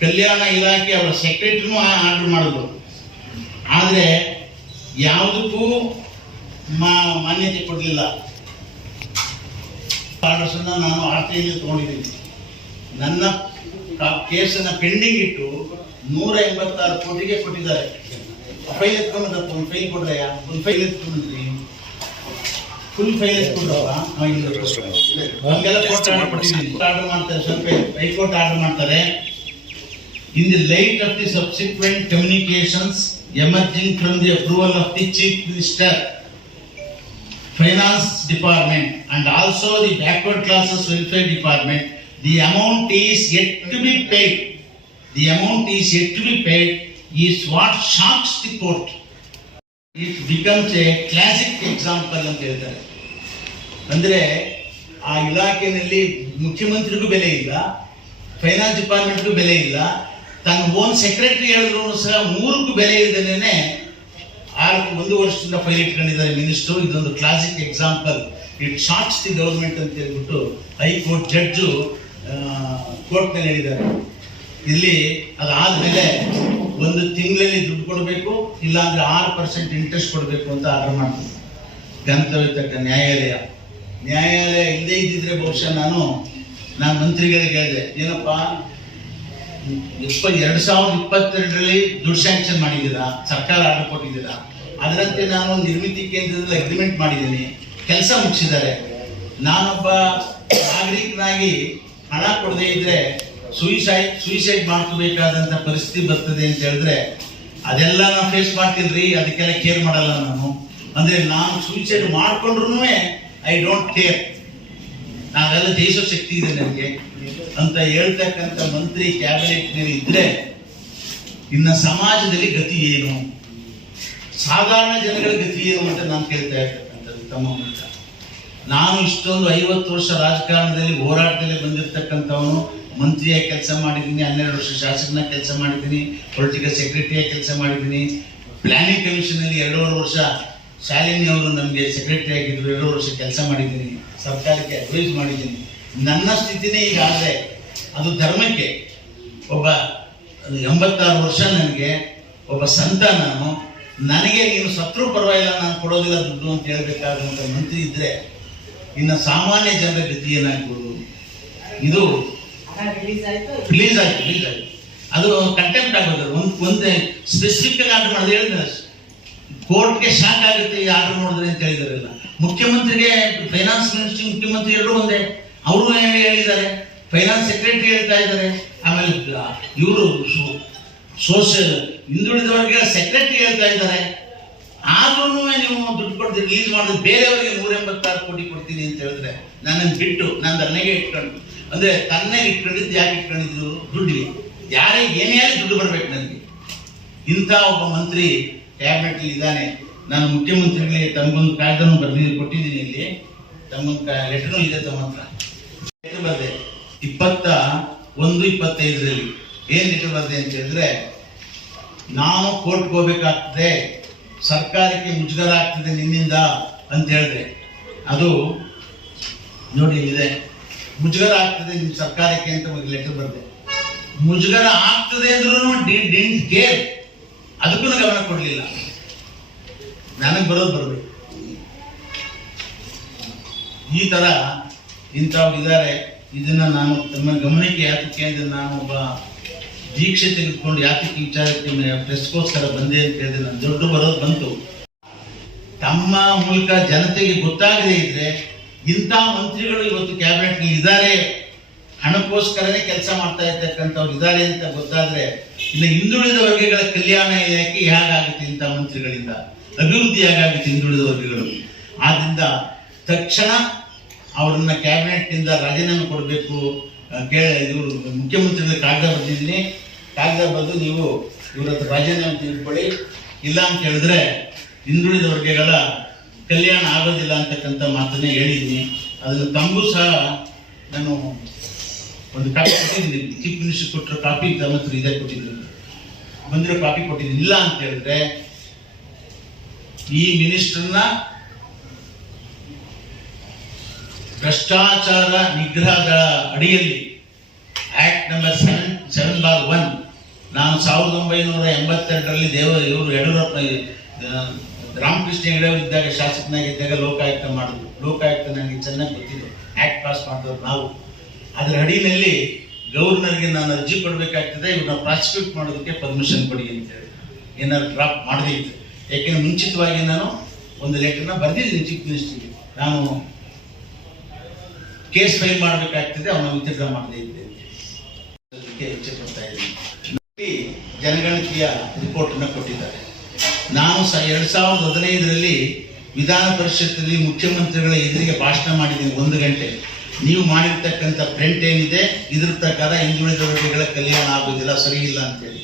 ಕಲ್ಯಾಣ ಇಲಾಖೆ ಅವರ ಸೆಕ್ರೆಟರಿನೂ ಆರ್ಡರ್ ಮಾಡಿದ್ರು. ಆದರೆ ಯಾವುದಕ್ಕೂ ಮಾನ್ಯತೆ ಕೊಡಲಿಲ್ಲ. ಆರ್ಡರ್ಸನ್ನು ನಾನು ಆರ್ತಿಯಲ್ಲಿ ತಗೊಂಡಿದ್ದೀನಿ. ನನ್ನ ಕೇಸನ್ನು ಪೆಂಡಿಂಗ್ ಇಟ್ಟು ನೂರ ಎಂಬತ್ತಾರು ಕೋಟಿಗೆ ಕೊಟ್ಟಿದ್ದಾರೆ. ಫೈಲ್ ಎತ್ಕೊಂಡ್ಬಂದಪ್ಪ ಒಂದು ಫೈಲ್ ಕೊಡ್ರಯ್ಯ ಒಂದು ಫೈಲ್ ಎತ್ಕೊಂಡ್ಬಂದ್ರಿ ಫುಲ್ ಫೈಲ್ ಎತ್ಕೊಂಡ್ರಪ್ಪ? ಆರ್ಡರ್ ಮಾಡ್ತಾರೆ ಸ್ವಲ್ಪ ಹೈಕೋರ್ಟ್ ಆರ್ಡರ್ ಮಾಡ್ತಾರೆ. In the light of the subsequent communications emerging from the approval of the chief minister, finance department and also the backward classes welfare department, the amount is yet to be paid. The amount is yet to be paid is what shocks the court. It becomes a classic example ಅಂತ ಹೇಳ್ತಾರೆ ಅಂದ್ರೆ ಆ ಇಲಾಖೆಯಲ್ಲಿ ಮುಖ್ಯಮಂತ್ರಿಗೂ ಬೆಲೆ ಇಲ್ಲ ಫೈನಾನ್ಸ್ ಡಿಪಾರ್ಟ್ಮೆಂಟ್ಗೂ ಬೆಲೆ ಇಲ್ಲ ತನ್ನ ಓನ್ ಸೆಕ್ರೆಟರಿ ಹೇಳಿದ್ರು ಸಹ ಮೂರಕ್ಕೂ ಬೆಲೆ ಇಲ್ಲದೇನೆ ಆರು ಒಂದು ವರ್ಷದಿಂದ ಫೈಲ್ ಇಟ್ಕೊಂಡಿದ್ದಾರೆ ಮಿನಿಸ್ಟ್ರು ಇದೊಂದು classic example it shocks the government ಅಂತ ಹೇಳ್ಬಿಟ್ಟು ಹೈಕೋರ್ಟ್ ಜಡ್ಜು ಕೋರ್ಟ್ನಲ್ಲಿ ಹೇಳಿದ್ದಾರೆ. ಇಲ್ಲಿ ಅದಾದ್ಮೇಲೆ ಒಂದು ತಿಂಗಳಲ್ಲಿ ದುಡ್ಡು ಕೊಡಬೇಕು, ಇಲ್ಲಾಂದ್ರೆ ಆರು ಪರ್ಸೆಂಟ್ ಇಂಟ್ರೆಸ್ಟ್ ಕೊಡಬೇಕು ಅಂತ ಆರ್ಡರ್ ಮಾಡ್ತೀನಿ ಗಂತವ್ಯತಕ್ಕ ನ್ಯಾಯಾಲಯ. ನ್ಯಾಯಾಲಯ ಇಲ್ಲದೇ ಇದ್ದಿದ್ರೆ ಬಹುಶಃ ನಾನು ನಾನು ಮಂತ್ರಿಗಳಿಗೆ ಹೇಳಿದೆ, ಏನಪ್ಪ ಇಪ್ಪ ಎರಡು ಸಾವಿರದ ಇಪ್ಪತ್ತೆರಡರಲ್ಲಿ ದುಡ್ಡು ಸ್ಯಾಂಕ್ಷನ್ ಮಾಡಿದ್ದೀರಾ? ಸರ್ಕಾರ ಆರ್ಡರ್ ಕೊಟ್ಟಿದ್ದೀರಾ? ಅದರಂತೆ ನಾನು ನಿರ್ಮಿತಿ ಕೇಂದ್ರದಲ್ಲಿ ಅಗ್ರಿಮೆಂಟ್ ಮಾಡಿದ್ದೀನಿ. ಕೆಲಸ ಮುಗಿಸಿದ್ದಾರೆ. ನಾನೊಬ್ಬ ನಾಗರಿಕನಾಗಿ ಹಣ ಕೊಡದೇ ಇದ್ರೆ ಸುಯಿಸೈಡ್ ಸುಯಿಸೈಡ್ ಮಾಡ್ಕೋಬೇಕಾದಂತ ಪರಿಸ್ಥಿತಿ ಬರ್ತದೆ ಅಂತ ಹೇಳಿದ್ರೆ ಅದೆಲ್ಲ ನಾನು ಫೇಸ್ ಮಾಡ್ತೀನಿ ಅದಕ್ಕೆಲ್ಲ ಕೇರ್ ಮಾಡಲ್ಲ ನಾನು. ಅಂದ್ರೆ ನಾನು ಸುಯಿಸೈಡ್ ಮಾಡ್ಕೊಂಡ್ರು ಐ ಡೋಂಟ್ ಕೇರ್ ನಾವೆಲ್ಲ ದೇಶ ಶಕ್ತಿ ಇದೆ ನನಗೆ ಅಂತ ಹೇಳ್ತಕ್ಕಂಥ ಮಂತ್ರಿ ಕ್ಯಾಬಿನೆಟ್ನಲ್ಲಿ ಇದ್ರೆ ಇನ್ನ ಸಮಾಜದಲ್ಲಿ ಗತಿ ಏನು? ಸಾಧಾರಣ ಜನಗಳ ಗತಿ ಅಂತ ನಾನು ಕೇಳ್ತಾ ಇರ್ತಕ್ಕಂಥದ್ದು ತಮ್ಮ ಮೂಲಕ. ನಾನು ಇಷ್ಟೊಂದು ಐವತ್ತು ವರ್ಷ ರಾಜಕಾರಣದಲ್ಲಿ ಹೋರಾಟದಲ್ಲಿ ಬಂದಿರತಕ್ಕಂಥವನು ಮಂತ್ರಿಯಾಗಿ ಕೆಲಸ ಮಾಡಿದ್ದೀನಿ, ಹನ್ನೆರಡು ವರ್ಷ ಶಾಸಕನ ಕೆಲಸ ಮಾಡಿದ್ದೀನಿ ಪೊಲಿಟಿಕಲ್ ಸೆಕ್ರೆಟರಿಯಾಗಿ ಕೆಲಸ ಮಾಡಿದ್ದೀನಿ. ಪ್ಲಾನಿಂಗ್ ಕಮಿಷನಲ್ಲಿ ಎರಡೂವರೆ ವರ್ಷ ಶಾಲಿನಿ ಅವರು ನಮಗೆ ಸೆಕ್ರೆಟರಿ ಆಗಿದ್ರು ಎರಡು ವರ್ಷ ಕೆಲಸ ಮಾಡಿದ್ದೀನಿ, ಸರ್ಕಾರಕ್ಕೆ ಅಡ್ವೈಸ್ ಮಾಡಿದ್ದೀನಿ. ನನ್ನ ಸ್ಥಿತಿನೇ ಈಗ ಆದರೆ ಅದು ಧರ್ಮಕ್ಕೆ. ಒಬ್ಬ ಎಂಬತ್ತಾರು ವರ್ಷ ನನಗೆ, ಒಬ್ಬ ಸಂತ ನಾನು ನನಗೆ ನೀನು ಸತ್ರು ಪರವಾಗಿಲ್ಲ, ನಾನು ಕೊಡೋದಿಲ್ಲ ದುಡ್ಡು ಅಂತ ಹೇಳಬೇಕಾದಂಥ ಮಂತ್ರಿ ಇದ್ರೆ ಇನ್ನು ಸಾಮಾನ್ಯ ಜನರ ಗತಿ ಏನಾಗ್ಬೋದು? ಇದು ರಿಲೀಸ್ ಆಯ್ತು ರಿಲೀಸ್ ಆಯ್ತು. ಅದು ಕಂಟೆಂಪ್ಟ್ ಆಗೋದು. ಒಂದು, ಒಂದೇ ಸ್ಪೆಸಿಫಿಕ್ ಆಗಿ ಆರ್ಡರ್ ಮಾಡಿದ್ರೆ ಹೇಳಿದ್ರೆ ಕೋರ್ಟ್ಗೆ ಶಾಕ್ ಆಗುತ್ತೆ ಈ ಆರ್ಡರ್ ನೋಡಿದ್ರೆ ಅಂತ ಹೇಳಿದಾರಲ್ಲ. ಮುಖ್ಯಮಂತ್ರಿಗೆ ಫೈನಾನ್ಸ್ ಮಿನಿಸ್ಟ್ರಿ ಮುಖ್ಯಮಂತ್ರಿ ಎರಡೂ ಒಂದೇ. ಅವರು ಹೇಳಿದ್ದಾರೆ? ಫೈನಾನ್ಸ್ ಸೆಕ್ರೆಟರಿ ಹೇಳ್ತಾ ಇದ್ದಾರೆ. ಆಮೇಲೆ ಇವರು ಸೋಷಿಯಲ್ ಹಿಂದುಳಿದ ವರ್ಗಗಳ ಸೆಕ್ರೆಟರಿ ಹೇಳ್ತಾ ಇದ್ದಾರೆ. ಆದ್ರೂ ನೀವು ದುಡ್ಡು ಕೊಡ್ತೀರಿ ರಿಲೀಸ್ ಮಾಡಿದ್ರೆ ಬೇರೆಯವರಿಗೆ ನೂರ ಎಂಬತ್ತಾರು ಕೋಟಿ ಕೊಡ್ತೀನಿ ಅಂತ ಹೇಳಿದ್ರೆ ನನ್ನನ್ನು ಬಿಟ್ಟು ನಾನು ತನ್ನೆಗೆ ಇಟ್ಕೊಂಡು, ಅಂದ್ರೆ ತನ್ನೆಗೆ ಇಟ್ಕೊಂಡಿದ್ದು ಯಾಕೆ ಇಟ್ಕೊಂಡಿದ್ದು? ದುಡ್ಡಿಗೆ ಯಾರೇ ಏನೇ ದುಡ್ಡು ಬರ್ಬೇಕು ನನಗೆ. ಇಂಥ ಒಬ್ಬ ಮಂತ್ರಿ ಕ್ಯಾಬಿನೆಟ್ ಇದ್ದಾನೆ. ನಾನು ಮುಖ್ಯಮಂತ್ರಿಗಳಿಗೆ ತಮಗೊಂದು ಕಾಯ್ದನ್ನು ಬರ್ದಿದ್ದು ಕೊಟ್ಟಿದ್ದೀನಿ ಇಲ್ಲಿ. ತಮ್ಮೊಂದು ಲೆಟರ್ನು ಇದೆ ತಮ್ಮ ಹತ್ರ. ಲೆಟರ್ ಬರ್ದೆ. ಇಪ್ಪತ್ತ ಒಂದು, ಇಪ್ಪತ್ತೈದರಲ್ಲಿ ಏನು ಲೆಟರ್ ಬರ್ದೆ ಅಂತ ಹೇಳಿದ್ರೆ ನಾನು ಕೋರ್ಟ್ಗೆ ಹೋಗ್ಬೇಕಾಗ್ತದೆ, ಸರ್ಕಾರಕ್ಕೆ ಮುಜುಗರ ಆಗ್ತದೆ ನಿನ್ನಿಂದ ಅಂತ ಹೇಳಿದ್ರೆ, ಅದು ನೋಡಿ ಇದೆ ಮುಜುಗರ ಆಗ್ತದೆ ನಿಮ್ಮ ಸರ್ಕಾರಕ್ಕೆ ಅಂತ ಒಂದು ಲೆಟರ್ ಬರ್ತದೆ ಮುಜುಗರ ಆಗ್ತದೆ ಅಂದ್ರೂ ಡಿಂಟ್ ಕೇರ್ ಅದಕ್ಕೂ ಗಮನ ಕೊಡಲಿಲ್ಲ. ನನಗೆ ಬರೋದು ಬರಬೇಕು. ಈ ತರ ಇಂಥವ್ರು ಇದ್ದಾರೆ ಇದನ್ನ ನಾನು ತಮ್ಮ ಗಮನಕ್ಕೆ ಯಾತಕ್ಕೆ ಅಂದ್ರೆ ನಾನು ಒಬ್ಬ ದೀಕ್ಷೆ ತೆಗೆದುಕೊಂಡು ಯಾತಕ್ಕೆ ಈ ವಿಚಾರಕ್ಕೆ ಪ್ರೆಸ್ಗೋಸ್ಕರ ಬಂದೆ ಅಂತ ಹೇಳಿದ್ರೆ ನಾನು ದೊಡ್ಡ ಬರೋದು ಬಂತು. ತಮ್ಮ ಮೂಲಕ ಜನತೆಗೆ ಗೊತ್ತಾಗದೇ ಇದ್ರೆ ಇಂಥ ಮಂತ್ರಿಗಳು ಇವತ್ತು ಕ್ಯಾಬಿನೆಟ್ ಇದ್ದಾರೆ. ಹಣಕ್ಕೋಸ್ಕರನೇ ಕೆಲಸ ಮಾಡ್ತಾ ಇರ್ತಕ್ಕಂಥವ್ರು ಇದ್ದಾರೆ ಅಂತ ಗೊತ್ತಾದ್ರೆ ಇನ್ನು ಹಿಂದುಳಿದ ವರ್ಗಗಳ ಕಲ್ಯಾಣ ಇಲಾಖೆ ಹೇಗಾಗುತ್ತೆ ಇಂಥ ಮಂತ್ರಿಗಳಿಂದ? ಅಭಿವೃದ್ಧಿ ಹೇಗಾಗುತ್ತೆ ಹಿಂದುಳಿದ ವರ್ಗಗಳು? ಆದ್ರಿಂದ ತಕ್ಷಣ ಅವ್ರನ್ನ ಕ್ಯಾಬಿನೆಟ್ ಇಂದ ರಾಜೀನಾಮೆ ಕೊಡಬೇಕು. ಕೇಳ ಇವರು ಮುಖ್ಯಮಂತ್ರಿಗಳ ಕಾಗದ ಬರೆದಿದ್ದೀನಿ. ಕಾಗದ ಬರೆದು ನೀವು ಇವರತ್ರ ರಾಜೀನಾಮೆ ತಿಳ್ಕೊಳ್ಳಿ. ಇಲ್ಲ ಅಂತ ಹೇಳಿದ್ರೆ ಹಿಂದುಳಿದ ವರ್ಗಗಳ ಕಲ್ಯಾಣ ಆಗೋದಿಲ್ಲ ಅಂತಕ್ಕಂಥ ಮಾತನ್ನೇ ಹೇಳಿದ್ದೀನಿ. ಅದನ್ನು ತಮಗೂ ಸಹ ನಾನು ಒಂದು ಕಾಪಿ ಕೊಟ್ಟಿದ್ದೀನಿ. ಚೀಫ್ ಮಿನಿಸ್ಟರ್ ಕೊಟ್ಟಿರೋ ಕಾಪಿ ತಮ್ಮ ಹತ್ರ ಇದೇ ಕೊಟ್ಟಿದ್ದೀನಿ ಬಂದಿರೋ ಕಾಪಿ ಕೊಟ್ಟಿದ್ದೀನಿ. ಇಲ್ಲ ಅಂತ ಹೇಳಿದ್ರೆ ಈ ಮಿನಿಸ್ಟರ್ನ ಭ್ರಷ್ಟಾಚಾರ ನಿಗ್ರಹದ ಅಡಿಯಲ್ಲಿ act number seven seven bar one ನಾನು ಸಾವಿರದ ಒಂಬೈನೂರ ಎಂಬತ್ತೆರಡರಲ್ಲಿ ದೇವ ಇವರು ಯಡಿಯೂರಪ್ಪ ರಾಮಕೃಷ್ಣ ಹೆಗಡೆ ಇದ್ದಾಗ ಶಾಸಕನಾಗಿದ್ದಾಗ ಲೋಕಾಯುಕ್ತ ಮಾಡಿದ್ರು. ಲೋಕಾಯುಕ್ತ ನನಗೆ ಚೆನ್ನಾಗಿ ಗೊತ್ತಿದೆ. ಆ್ಯಕ್ಟ್ ಪಾಸ್ ಮಾಡಿದ್ರು ನಾವು. ಅದರ ಅಡಿಯಲ್ಲಿ ಗವರ್ನರ್ಗೆ ನಾನು ಅರ್ಜಿ ಕೊಡಬೇಕಾಗ್ತದೆ, ಇವ್ರನ್ನ ಪ್ರಾಸಿಕ್ಯೂಟ್ ಮಾಡೋದಕ್ಕೆ ಪರ್ಮಿಷನ್ ಕೊಡಿ ಅಂತ ಹೇಳಿ ಏನಾದ್ರು ಡ್ರಾಪ್ ಮಾಡದೇ ಇತ್ತು ಯಾಕೆಂದ್ರೆ ಮುಂಚಿತವಾಗಿ ನಾನು ಒಂದು ಲೆಟರ್ನ ಬರೆದಿದ್ದೀನಿ ಚೀಫ್ ಮಿನಿಸ್ಟರ್ಗೆ ನಾನು ಕೇಸ್ ಫೈಲ್ ಮಾಡಬೇಕಾಗ್ತದೆ, ಅವನ ವಿತ್ಡ್ರಾ ಮಾಡದೇ ಇದ್ದೆ ಅದಕ್ಕೆ ಇಚ್ಛೆ ಪಡ್ತಾ ಇದ್ದೀನಿ. ಜನಗಣತಿಯ ರಿಪೋರ್ಟ್ ಅನ್ನ ಕೊಟ್ಟಿದ್ದಾರೆ. ನಾನು ಸಹ ಎರಡು ಸಾವಿರದ ಹದಿನೈದರಲ್ಲಿ ವಿಧಾನ ಪರಿಷತ್ತಲ್ಲಿ ಮುಖ್ಯಮಂತ್ರಿಗಳ ಎದುರಿಗೆ ಭಾಷಣ ಮಾಡಿದ್ದೀನಿ ಒಂದು ಗಂಟೆ. ನೀವು ಮಾಡಿರ್ತಕ್ಕಂಥ ಪ್ರಿಂಟ್ ಏನಿದೆ, ಇದ್ರ ಪ್ರಕಾರ ಹಿಂದುಳಿದ ವರ್ಗಗಳ ಕಲ್ಯಾಣ ಆಗೋದಿಲ್ಲ ಸರಿ ಇಲ್ಲ ಅಂತೇಳಿ.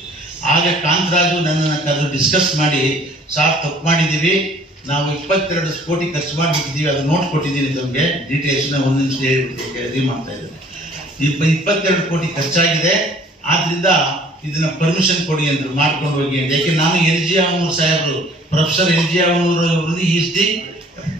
ಆಗ ಕಾಂತರಾಜು ನನ್ನನ್ನು ಕರೆದು ಡಿಸ್ಕಸ್ ಮಾಡಿ, ಸಾರ್ ತಪ್ಪು ಮಾಡಿದ್ದೀವಿ, ನಾವು ಇಪ್ಪತ್ತೆರಡು ಕೋಟಿ ಖರ್ಚು ಮಾಡಿಬಿಟ್ಟಿದ್ದೀವಿ, ಅದು ನೋಟ್ ಕೊಟ್ಟಿದ್ದೀನಿ ತಮಗೆ ಡೀಟೇಲ್ಸ್ನ ಒಂದು ನಿಮಿಷ ಹೇಳ್ಬಿಡ್ತೀನಿ ರೆಡಿ ಮಾಡ್ತಾ ಇದ್ದಾರೆ ಇಪ್ಪ ಇಪ್ಪತ್ತೆರಡು ಕೋಟಿ ಖರ್ಚಾಗಿದೆ, ಆದ್ರಿಂದ ಇದನ್ನ ಪರ್ಮಿಷನ್ ಕೊಡಿ ಅಂದ್ರು, ಮಾಡ್ಕೊಂಡು ಹೋಗಿ ಅಂತ. ಯಾಕೆ ನಾನು ಎಲ್ ಜಿ ಅವನೂರು ಸಾಹೇಬ್ರು ಪ್ರೊಫೆಸರ್ ಎಲ್ ಜಿ ಅವನೂರು ಅವರು is the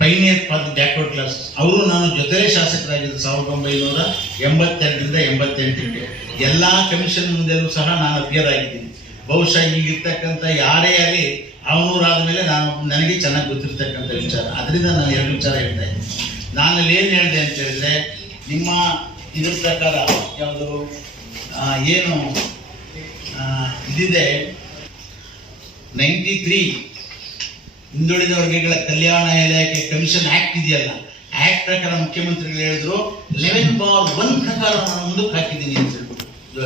pioneer for the backward class ಅವರು ನಾನು ಜೊತೆ ಶಾಸಕರಾಗಿದ್ದು ಸಾವಿರದ ಒಂಬೈನೂರ ಎಂಬತ್ತೆರಡರಿಂದ ಎಂಬತ್ತೆಂಟಕ್ಕೆ. ಎಲ್ಲ ಕಮಿಷನ್ ಮುಂದೆಲ್ಲೂ ಸಹ ನಾನು ಅಪಿಯರ್ ಆಗಿದ್ದೀನಿ. ಬಹುಶಃ ಈಗಿರ್ತಕ್ಕಂಥ ಯಾರೇ ಆಗಲಿ ಅವನೂರಾದ ಮೇಲೆ ನಾನು ನನಗೆ ಚೆನ್ನಾಗಿ ಗೊತ್ತಿರ್ತಕ್ಕಂಥ ವಿಚಾರ. ಅದರಿಂದ ನಾನು ಎರಡು ವಿಚಾರ ಹೇಳ್ತಾ ಇದ್ದೀನಿ. ನಾನು ಅಲ್ಲಿ ಏನು ಹೇಳಿದೆ ಅಂತ ಹೇಳಿದ್ರೆ, ನಿಮ್ಮ ಇದ್ರ ಪ್ರಕಾರ ಯಾವುದು ಏನು ಇದಿದೆ. ನೈಂಟಿ ತ್ರೀ ಹಿಂದುಳಿದ ವರ್ಗಗಳ ಕಲ್ಯಾಣ ಇಲಾಖೆ ಕಮಿಷನ್ ಆಕ್ಟ್ ಇದೆಯಲ್ಲ. ಆಕ್ಟ್ ಪ್ರಕಾರ ಮುಖ್ಯಮಂತ್ರಿಗಳು ಹೇಳಿದ್ರು ಲೆವೆನ್ ಬಾರ್ ಒನ್ ಪ್ರಕಾರ ನಾನು ಮುಂದಕ್ಕೆ ಹಾಕಿದ್ದೀನಿ ಅಂತ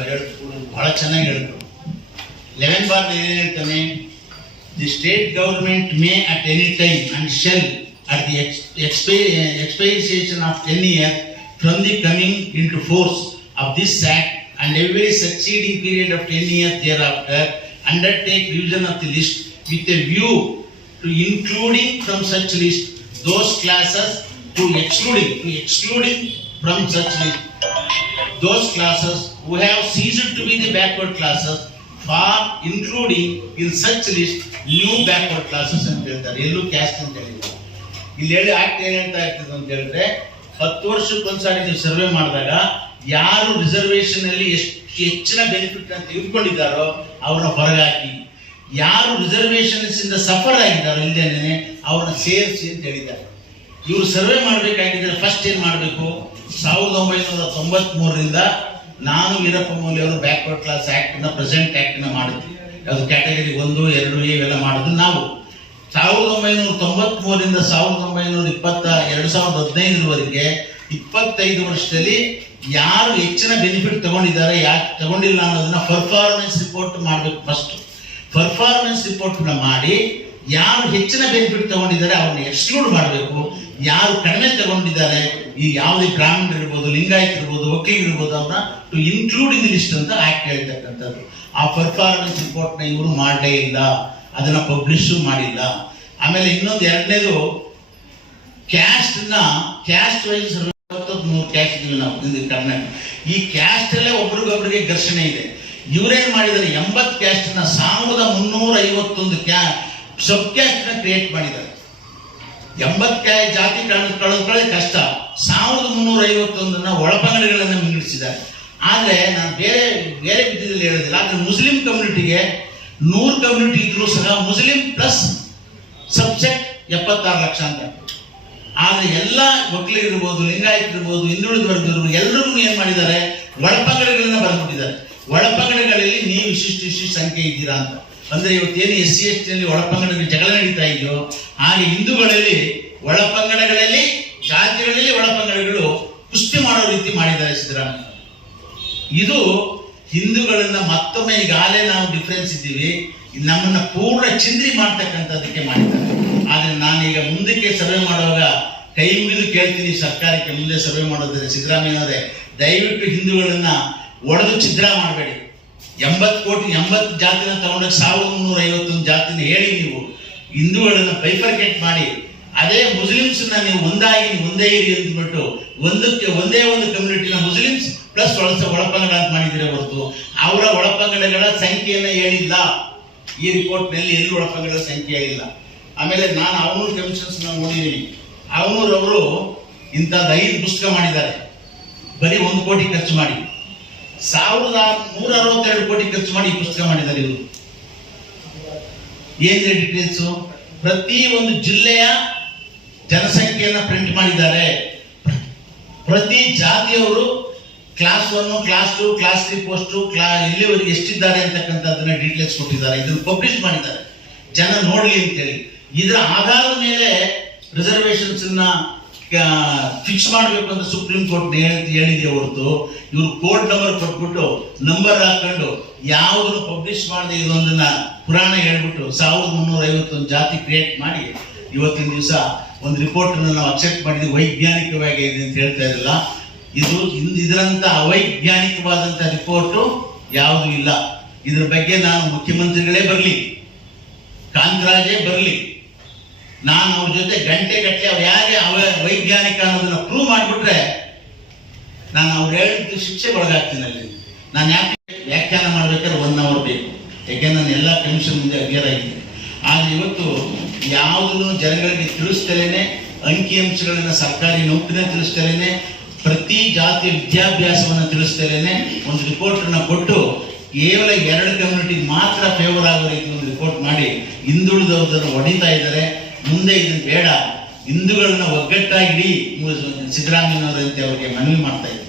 ಹೇಳ್ಬಿಟ್ಟು ಬಹಳ ಚೆನ್ನಾಗಿ ಹೇಳಿದ್ರು. ಲೆವೆನ್ ಬಾರ್ ಏನ್ ಹೇಳ್ತಾನೆ? The state government may at any time and shall at the expiration of ten year from the coming into force of this act every succeeding period of ten year thereafter undertake revision of the list with a view to including from such list those classes to excluding to excluding from such list those classes who have ceased to be the backward classes for including in such list new backward classes ಅಂತ ಹೇಳ್ತಾರೆ ಎಲ್ಲೂ ಕ್ಯಾಸ್ಟ್ ಅಂತ ಹೇಳಿದ್ರು ಇಲ್ಲಿ ಹೇಳಿ ಆಕ್ಟ್ ಏನ್ ಹೇಳ್ತಾ ಇರ್ತದೆ ಅಂತ ಹೇಳಿದ್ರೆ ಹತ್ತು ವರ್ಷಕ್ಕೊಂದ್ಸಾರಿ ನೀವು ಸರ್ವೆ ಮಾಡಿದಾಗ ಯಾರು ರಿಸರ್ವೇಶನ್ ಅಲ್ಲಿ ಎಷ್ಟು ಹೆಚ್ಚಿನ ಬೆನಿಫಿಟ್ ಅಂತ ತೆಗೆದುಕೊಂಡಿದ್ದಾರೋ ಅವರ ಹೊರಗಾಕಿ, ಯಾರು ರಿಸರ್ವೇಶನ್ಸ್ ಇಂದ ಸಫರ್ ಆಗಿದ್ದಾರೋ ಇಲ್ದೇನೆ ಅವ್ರನ್ನ ಸೇರಿಸಿ ಅಂತ ಹೇಳಿದ್ದಾರೆ. ಇವರು ಸರ್ವೆ ಮಾಡಬೇಕಾಗಿದ್ರೆ ಫಸ್ಟ್ ಏನು ಮಾಡಬೇಕು? ಸಾವಿರದ ಒಂಬೈನೂರ ತೊಂಬತ್ ಮೂರರಿಂದ ನಾನು ವೀರಪ್ಪ ಮೌಲ್ಯ ಅವರು ಬ್ಯಾಕ್ವರ್ಡ್ ಕ್ಲಾಸ್ ಆಕ್ಟ್ನ ಪ್ರೆಸೆಂಟ್ ಆಕ್ಟ್ನ ಮಾಡಿದ್ವಿ ಅದು ಕ್ಯಾಟಗರಿ ಒಂದು, ಎರಡು ಇವೆಲ್ಲ ಮಾಡೋದು ನಾವು. ಸಾವಿರದ ಒಂಬೈನೂರ ತೊಂಬತ್ ಮೂರರಿಂದ ಸಾವಿರದ ಒಂಬೈನೂರ ಇಪ್ಪತ್ತ, ಎರಡು ಸಾವಿರದ ಹದಿನೈದರವರೆಗೆ ಇಪ್ಪತ್ತೈದು ವರ್ಷದಲ್ಲಿ ಯಾರು ಹೆಚ್ಚಿನ ಬೆನಿಫಿಟ್ ತಗೊಂಡಿದ್ದಾರೆ, ಯಾಕೆ ತಗೊಂಡಿಲ್ಲ ಅನ್ನೋದನ್ನ ಪರ್ಫಾರ್ಮೆನ್ಸ್ ರಿಪೋರ್ಟ್ ಮಾಡಬೇಕು ಫಸ್ಟ್ ಪರ್ಫಾರ್ಮೆನ್ಸ್ ರಿಪೋರ್ಟ್ ಮಾಡಿ ಯಾರು ಹೆಚ್ಚಿನ ಬೆನಿಫಿಟ್ ತಗೊಂಡಿದ್ದಾರೆ ಅವ್ರನ್ನ ಎಕ್ಸ್ಕ್ಲೂಡ್ ಮಾಡಬೇಕು. ಯಾರು ಕಡಿಮೆ ತಗೊಂಡಿದ್ದಾರೆ, ಈ ಯಾವುದೇ ಬ್ರಾಹ್ಮಣ ಇರ್ಬೋದು ಲಿಂಗಾಯತ್ ಇರ್ಬೋದು ಒಕ್ಕಲಿಗರು ಇರ್ಬೋದು ಅವ್ರನ್ನ ಟು ಇನ್ಕ್ಲೂಡ್ ಇನ್ ಲಿಸ್ಟ್ ಅಂತ ಆಕ್ಟ್ ಹೇಳ್ತಕ್ಕಂಥದ್ದು. ಆ ಪರ್ಫಾರ್ಮೆನ್ಸ್ ರಿಪೋರ್ಟ್ನ ಇವರು ಮಾಡಲೇ ಇಲ್ಲ, ಅದನ್ನ ಪಬ್ಲಿಷ್ ಮಾಡಿಲ್ಲ. ಆಮೇಲೆ ಇನ್ನೊಂದು ಎರಡನೇದು ಕ್ಯಾಸ್ಟ್ನ ಕ್ಯಾಸ್ಟ್ ವೈಸ್ ಮೂರು ಕ್ಯಾಸ್ಟ್ ಇದೀವಿ ನಾವು ಹಿಂದಿನ ಕರ್ನಾಟಕ. ಈ ಕ್ಯಾಸ್ಟ್ ಅಲ್ಲೇ ಒಬ್ರಿಗೊಬ್ರಿಗೆ ಘರ್ಷಣೆ ಇದೆ. ಇವರೇನ್ ಮಾಡಿದ್ದಾರೆ? ಎಂಬತ್ ಕ್ಯಾಸ್ಟ್ನ ಸಾವಿರದ ಮುನ್ನೂರ ಐವತ್ತೊಂದು ಕ್ಯಾ ಸಬ್ ಕ್ಯಾಸ್ಟ್ನ ಕ್ರಿಯೇಟ್ ಮಾಡಿದ್ದಾರೆ. ಎಂಬತ್ ಕ್ಯಾ ಜಾತಿ ಕಳೆದು ಕಳೆದುಕೊಳ್ಳೋದು ಕಷ್ಟ. ಸಾವಿರದ ಮುನ್ನೂರ ಐವತ್ತೊಂದನ್ನ ಒಳಪಂಗಡಗಳನ್ನ ಮಿಂಗಿಸಿದ್ದಾರೆ ಆದ್ರೆ ನಾನು ಬೇರೆ ಬೇರೆ ವಿಧದಲ್ಲಿ ಹೇಳೋದಿಲ್ಲ. ಆದ್ರೆ ಮುಸ್ಲಿಂ ಕಮ್ಯುನಿಟಿಗೆ ನೂರು ಕಮ್ಯುನಿಟಿ ಇದ್ರೂ ಸಹ ಮುಸ್ಲಿಂ ಪ್ಲಸ್ ಸಬ್ಜೆಕ್ಟ್ ಎಪ್ಪತ್ತಾರು ಲಕ್ಷ ಅಂತ. ಆದ್ರೆ ಎಲ್ಲ ಒಕ್ಕಲಿಗರಿರ್ಬೋದು ಲಿಂಗಾಯತ್ ಇರ್ಬೋದು ಹಿಂದುಳಿದ ವರ್ಗ ಇರ್ಬೋದು ಎಲ್ಲರಿಗೂ ಏನ್ ಮಾಡಿದ್ದಾರೆ? ಒಳಪಂಗಡಗಳನ್ನ ಬರ್ಬಿಟ್ಟಿದ್ದಾರೆ ಒಳಪಂಗಡಗಳಲ್ಲಿ ನೀವು ಇಷ್ಟಿಷ್ಟು ಇಷ್ಟಿಷ್ಟು ಸಂಖ್ಯೆ ಇದ್ದೀರಾ ಅಂತ. ಅಂದ್ರೆ ಇವತ್ತೇನು ಎಸ್ ಸಿ ಎಸ್ ಟಿಯಲ್ಲಿ ಒಳಪಂಗಡಗಳ ಜಗಳ ನಡೀತಾ ಇದೆಯೋ, ಹಾಗೆ ಹಿಂದೂಗಳಲ್ಲಿ ಒಳಪಂಗಡಗಳಲ್ಲಿ, ಜಾತಿಗಳಲ್ಲಿ ಒಳಪಂಗಡಗಳು ಪುಷ್ಟಿ ಮಾಡೋ ರೀತಿ ಮಾಡಿದ್ದಾರೆ ಸಿದ್ದರಾಮಯ್ಯ. ಇದು ಹಿಂದೂಗಳನ್ನ ಮತ್ತೊಮ್ಮೆ ಈಗಾಗಲೇ ನಾವು ಡಿಫ್ರೆನ್ಸ್ ಇದ್ದೀವಿ. ನಮ್ಮನ್ನ ಪೂರ್ಣ ಚಿಂದ್ರಿ ಮಾಡ್ತಕ್ಕಂಥದ್ದಕ್ಕೆ ಮಾಡಿದ್ದಾರೆ. ನಾನೀಗ ಮುಂದಕ್ಕೆ ಸರ್ವೆ ಮಾಡುವಾಗ ಕೈ ಮುಗಿದು ಕೇಳ್ತೀನಿ ಸರ್ಕಾರಕ್ಕೆ ಮುಂದೆ ಸರ್ವೆ ಮಾಡೋದ್ರೆ ಸಿದ್ದರಾಮಯ್ಯನವರೇ ದಯವಿಟ್ಟು ಹಿಂದೂಗಳನ್ನ ಒಡೆದು ಛಿದ್ರ ಮಾಡಬೇಡಿ. ಎಂಬತ್ತು ಕೋಟಿ, ಎಂಬತ್ತು ಜಾತಿನ ತಗೊಂಡಾಗ ಸಾವಿರದ ಮುನ್ನೂರ ಐವತ್ತೊಂದು ಜಾತಿನ ಹೇಳಿ ನೀವು. ಹಿಂದೂಗಳನ್ನ ಪೈಪರ್ಕೆಟ್ ಮಾಡಿ. ಅದೇ ಮುಸ್ಲಿಮ್ಸ್ನ ನೀವು ಒಂದಾಗಿ ಒಂದೇ ಇರಿ ಅಂದ್ಬಿಟ್ಟು ಒಂದಕ್ಕೆ ಒಂದೇ ಒಂದು ಕಮ್ಯುನಿಟಿನ ಮುಸ್ಲಿಮ್ಸ್ ಪ್ಲಸ್ ಒಳಸ ಒಳಪಂಗಡ ಅಂತ ಮಾಡಿದ್ರೆ ಹೊರತು. ಅವರ ಒಳಪಂಗಡಗಳ ಸಂಖ್ಯೆಯನ್ನು ಹೇಳಿಲ್ಲ. ಈ ರಿಪೋರ್ಟ್ನಲ್ಲಿ ಎಲ್ಲೂ ಒಳಪಂಗಡಗಳ ಸಂಖ್ಯೆ ಹೇಳಿಲ್ಲ ಆಮೇಲೆ ನಾನು ಅವನು ಟೆನ್ಷನ್ಸ್ ನೋಡಿದ್ದೀನಿ ಅವನೂರವರು ಇಂಥದ್ದು ಐದು ಪುಸ್ತಕ ಮಾಡಿದ್ದಾರೆ. ಬರೀ ಒಂದು ಕೋಟಿ ಖರ್ಚು ಮಾಡಿ. ಸಾವಿರದ ನೂರ ಅರವತ್ತೆರಡು ಕೋಟಿ ಖರ್ಚು ಮಾಡಿ ಪುಸ್ತಕ ಮಾಡಿದ್ದಾರೆ ಇವರು. ಏನಿದೆ ಡೀಟೇಲ್ಸ್ ಪ್ರತಿ ಒಂದು ಜಿಲ್ಲೆಯ ಜನಸಂಖ್ಯೆಯನ್ನು ಪ್ರಿಂಟ್ ಮಾಡಿದ್ದಾರೆ. ಪ್ರತಿ ಜಾತಿಯವರು class one class two class three post class ಇಲ್ಲಿವರೆಗೆ ಎಷ್ಟಿದ್ದಾರೆ ಅಂತಕ್ಕಂಥದ್ದನ್ನ ಡೀಟೇಲ್ಸ್ ಕೊಟ್ಟಿದ್ದಾರೆ. ಇದನ್ನು ಪಬ್ಲಿಷ್ ಮಾಡಿದ್ದಾರೆ. ಜನ ನೋಡ್ಲಿ ಅಂತೇಳಿ. ಇದರ ಆಧಾರದ ಮೇಲೆ ರಿಸರ್ವೇಶನ್ಸ್ ಫಿಕ್ಸ್ ಮಾಡಬೇಕು ಅಂತ ಸುಪ್ರೀಂ ಕೋರ್ಟ್ ಹೇಳಿದೆ ಹೊರತು, ಇವರು ಕೋರ್ಟ್ ನಂಬರ್ ಕೊಟ್ಬಿಟ್ಟು ನಂಬರ್ ಹಾಕೊಂಡು ಯಾವುದನ್ನು ಪಬ್ಲಿಷ್ ಮಾಡದೆ ಇದೊಂದನ್ನ ಪುರಾಣ ಹೇಳ್ಬಿಟ್ಟು ಸಾವಿರದ ಮುನ್ನೂರ ಐವತ್ತೊಂದು ಜಾತಿ ಕ್ರಿಯೇಟ್ ಮಾಡಿ, ಇವತ್ತಿನ ದಿವಸ ಒಂದು ರಿಪೋರ್ಟ್ ನಾವು ಅಕ್ಸೆಪ್ಟ್ ಮಾಡಿದ್ವಿ. ವೈಜ್ಞಾನಿಕವಾಗಿ ಇದೆ ಅಂತ ಹೇಳ್ತಾ ಇರಲಿಲ್ಲ ಇದು ಇದರಂತ ಅವೈಜ್ಞಾನಿಕವಾದಂತ ರಿಪೋರ್ಟು ಯಾವುದು ಇಲ್ಲ. ಇದ್ರ ಬಗ್ಗೆ ನಾನು ಮುಖ್ಯಮಂತ್ರಿಗಳೇ ಬರಲಿ. ಕಾಂತರಾಜೇ ಬರಲಿ. ನಾನು ಅವ್ರ ಜೊತೆ ಗಂಟೆ ಗಟ್ಟಲೆ ಅವ್ರು ಯಾರೇ ಅವ ವೈಜ್ಞಾನಿಕ ಅನ್ನೋದನ್ನ ಪ್ರೂವ್ ಮಾಡಿಬಿಟ್ರೆ ನಾನು ಅವ್ರು ಹೇಳಿದ ಶಿಕ್ಷೆಗೆ ಒಳಗಾಗ್ತೀನಿ ಅಲ್ಲಿ. ನಾನು ಯಾಕೆ ವ್ಯಾಖ್ಯಾನ ಮಾಡ್ಬೇಕಾದ್ರೆ ಒನ್ ಅವರ್ ಬೇಕು. ಯಾಕೆಂದ್ರೆ ನಾನು ಎಲ್ಲ ಕಮಿಷನ್ ಮುಂದೆ ಅಭಿಯರ್ ಆಗಿದ್ದೆ ಆದ್ರೆ ಇವತ್ತು ಯಾವುದನ್ನು ಜನಗಳಿಗೆ ತಿಳಿಸ್ತಲೇನೆ ಅಂಕಿಅಂಶಗಳನ್ನ ಸರ್ಕಾರಿ ನೌಕರಿನ ತಿಳಿಸ್ತಲೇನೆ, ಪ್ರತಿ ಜಾತಿ ವಿದ್ಯಾಭ್ಯಾಸವನ್ನು ತಿಳಿಸ್ತಲೇನೆ, ಒಂದು ರಿಪೋರ್ಟ್ ಅನ್ನ ಕೊಟ್ಟು ಕೇವಲ ಎರಡು ಕಮ್ಯುನಿಟಿ ಮಾತ್ರ ಫೇವರ್ ಆಗೋ ರೀತಿ ಒಂದು ರಿಪೋರ್ಟ್ ಮಾಡಿ ಹಿಂದುಳಿದವ್ರದನ್ನು ಹೊಡಿತಾ ಇದ್ದಾರೆ. ಮುಂದೆ ಇದನ್ನು ಬೇಡ. ಹಿಂದೂಗಳನ್ನ ಒಗ್ಗಟ್ಟಾಗಿ ಸಿದ್ದರಾಮಯ್ಯನವರಂತೆ ಅವರಿಗೆ ಮನವಿ ಮಾಡ್ತಾ ಇದ್ದಾರೆ.